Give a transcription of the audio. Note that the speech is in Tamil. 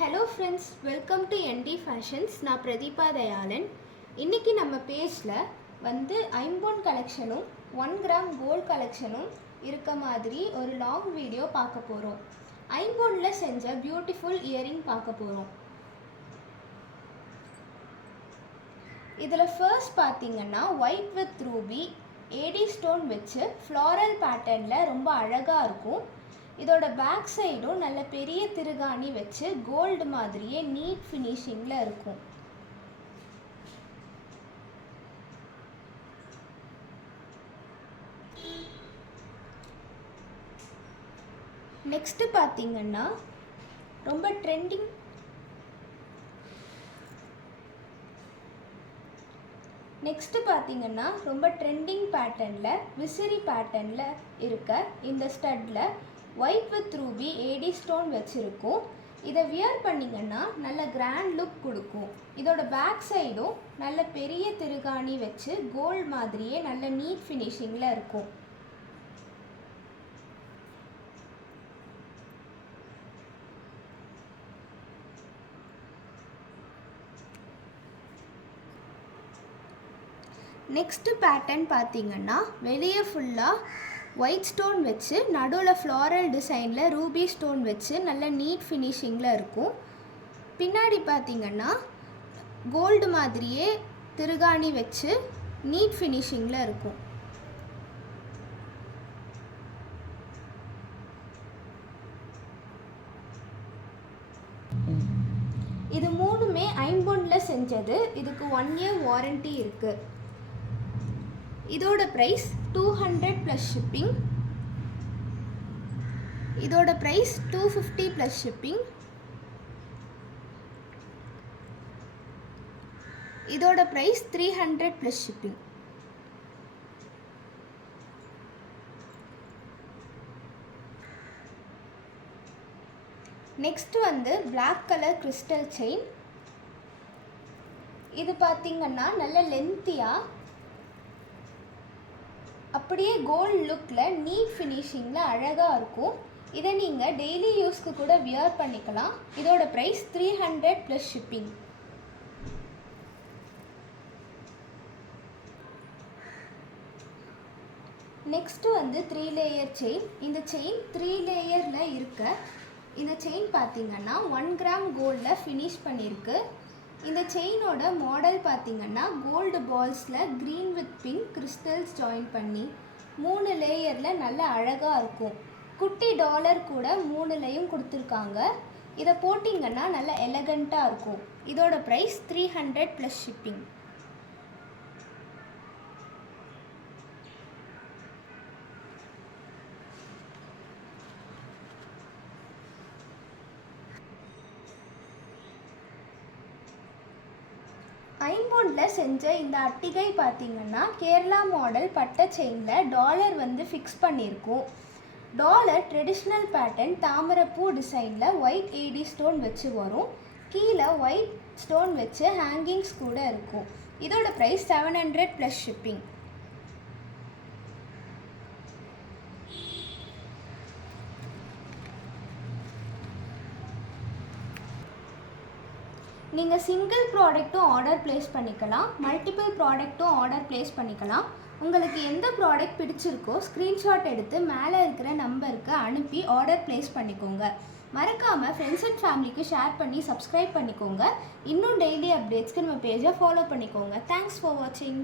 Hello friends, welcome to ND Fashions. நான் பிரதீபா தயாளன். இன்னைக்கு நம்ம பேஜ்ல வந்து ஐம்பொன் கலெக்ஷனும் 1 கிராம் கோல்ட் கலெக்ஷனும் இருக்க மாதிரி ஒரு லாங் வீடியோ பார்க்க போறோம். ஐம்பொன்ல செஞ்ச பியூட்டிஃபுல் இயரிங் பார்க்க போறோம். இதுல ஃபர்ஸ்ட் பாத்தீங்கன்னா white with ruby AD stone வச்சு ஃப்ளாரல் பேட்டர்ன்ல ரொம்ப அழகா இருக்கும். இதோட பேக் சைடும் நல்ல பெரிய திருகாணி வச்சு கோல்டு மாதிரியே நீட் ஃபினிஷிங்ல இருக்கும். நெக்ஸ்ட் பாத்தீங்கன்னா ரொம்ப ட்ரெண்டிங் பேட்டர்ன்ல விசிறி பேட்டர்ன்ல இருக்க இந்த ஸ்டட்ல white with ruby AD stone வச்சுருக்கும். இதை வியர் பண்ணிங்கன்னா நல்ல கிராண்ட் லுக் கொடுக்கும். இதோட பேக் சைடும் நல்ல பெரிய திருகாணி வச்சு கோல்டு மாதிரியே நல்ல நீட் ஃபினிஷிங்கில் இருக்கும். நெக்ஸ்ட் பேட்டர்ன் பார்த்தீங்கன்னா வெளியே ஃபுல்லாக ஒயிட் ஸ்டோன் வச்சு நடுவில் ஃப்ளாரல் டிசைனில் ரூபி ஸ்டோன் வச்சு நல்ல நீட் ஃபினிஷிங்கில் இருக்கும். பின்னாடி பார்த்தீங்கன்னா கோல்டு மாதிரியே திருகாணி வச்சு நீட் ஃபினிஷிங்கில் இருக்கும். இது மூணுமே ஐம்பொன்ல செஞ்சது. இதுக்கு 1 year வாரண்டி இருக்குது. இதோட ப்ரைஸ் 200 + ஷிப்பிங். இதோட ப்ரைஸ் 250 + ஷிப்பிங். இதோட ப்ரைஸ் 300 + ஷிப்பிங். நெக்ஸ்ட் வந்து பிளாக் கலர் கிறிஸ்டல் செயின். இது பார்த்தீங்கன்னா நல்ல லென்த்தியாக அப்படியே கோல்ட் லுக்கில் நீட் ஃபினிஷிங்கில் அழகாக இருக்கும். இதை நீங்கள் டெய்லி யூஸ்க்கு கூட வியர் பண்ணிக்கலாம். இதோட ப்ரைஸ் 300 + ஷிப்பிங். நெக்ஸ்ட்டு வந்து 3 லேயர் செயின். இந்த செயின் 3 லேயரில் இருக்க இந்த செயின் பார்த்தீங்கன்னா 1 கிராம் கோல்டில் ஃபினிஷ் பண்ணியிருக்கு. இந்த செயினோட மாடல் பார்த்தீங்கன்னா கோல்டு பால்ஸில் green with pink crystals join பண்ணி 3 லேயரில் நல்ல அழகாக இருக்கும். குட்டி டாலர் கூட 3லையும் கொடுத்துருக்காங்க. இதை போட்டிங்கன்னா நல்ல எலகண்ட்டாக இருக்கும். இதோட ப்ரைஸ் 300 + ஷிப்பிங். ஐம்பொன்ல செஞ்ச இந்த அட்டிகை பார்த்தீங்கன்னா கேரளா மாடல் பட்டை செயினில் டாலர் வந்து ஃபிக்ஸ் பண்ணியிருக்கும். டாலர் ட்ரெடிஷ்னல் பேட்டர்ன் தாமரைப்பூ டிசைனில் ஒயிட் ஏடி ஸ்டோன் வச்சு வரும். கீழே ஒயிட் ஸ்டோன் வச்சு ஹேங்கிங்ஸ் கூட இருக்கும். இதோட ப்ரைஸ் 700 + ஷிப்பிங். நீங்கள் சிங்கிள் ப்ராடக்ட்டும் ஆர்டர் ப்ளேஸ் பண்ணிக்கலாம், மல்டிபிள் ப்ராடக்ட்டும் ஆர்டர் ப்ளேஸ் பண்ணிக்கலாம். உங்களுக்கு எந்த ப்ராடக்ட் பிடிச்சிருக்கோ ஸ்க்ரீன்ஷாட் எடுத்து மேலே இருக்கிற நம்பருக்கு அனுப்பி ஆர்டர் ப்ளேஸ் பண்ணிக்கோங்க. மறக்காமல் ஃப்ரெண்ட்ஸ் அண்ட் ஃபேமிலிக்கு ஷேர் பண்ணி சப்ஸ்கிரைப் பண்ணிக்கோங்க. இன்னும் டெய்லி அப்டேட்ஸ்க்கு நம்ம பேஜை ஃபாலோ பண்ணிக்கோங்க. தேங்க்ஸ் ஃபார் வாட்சிங்.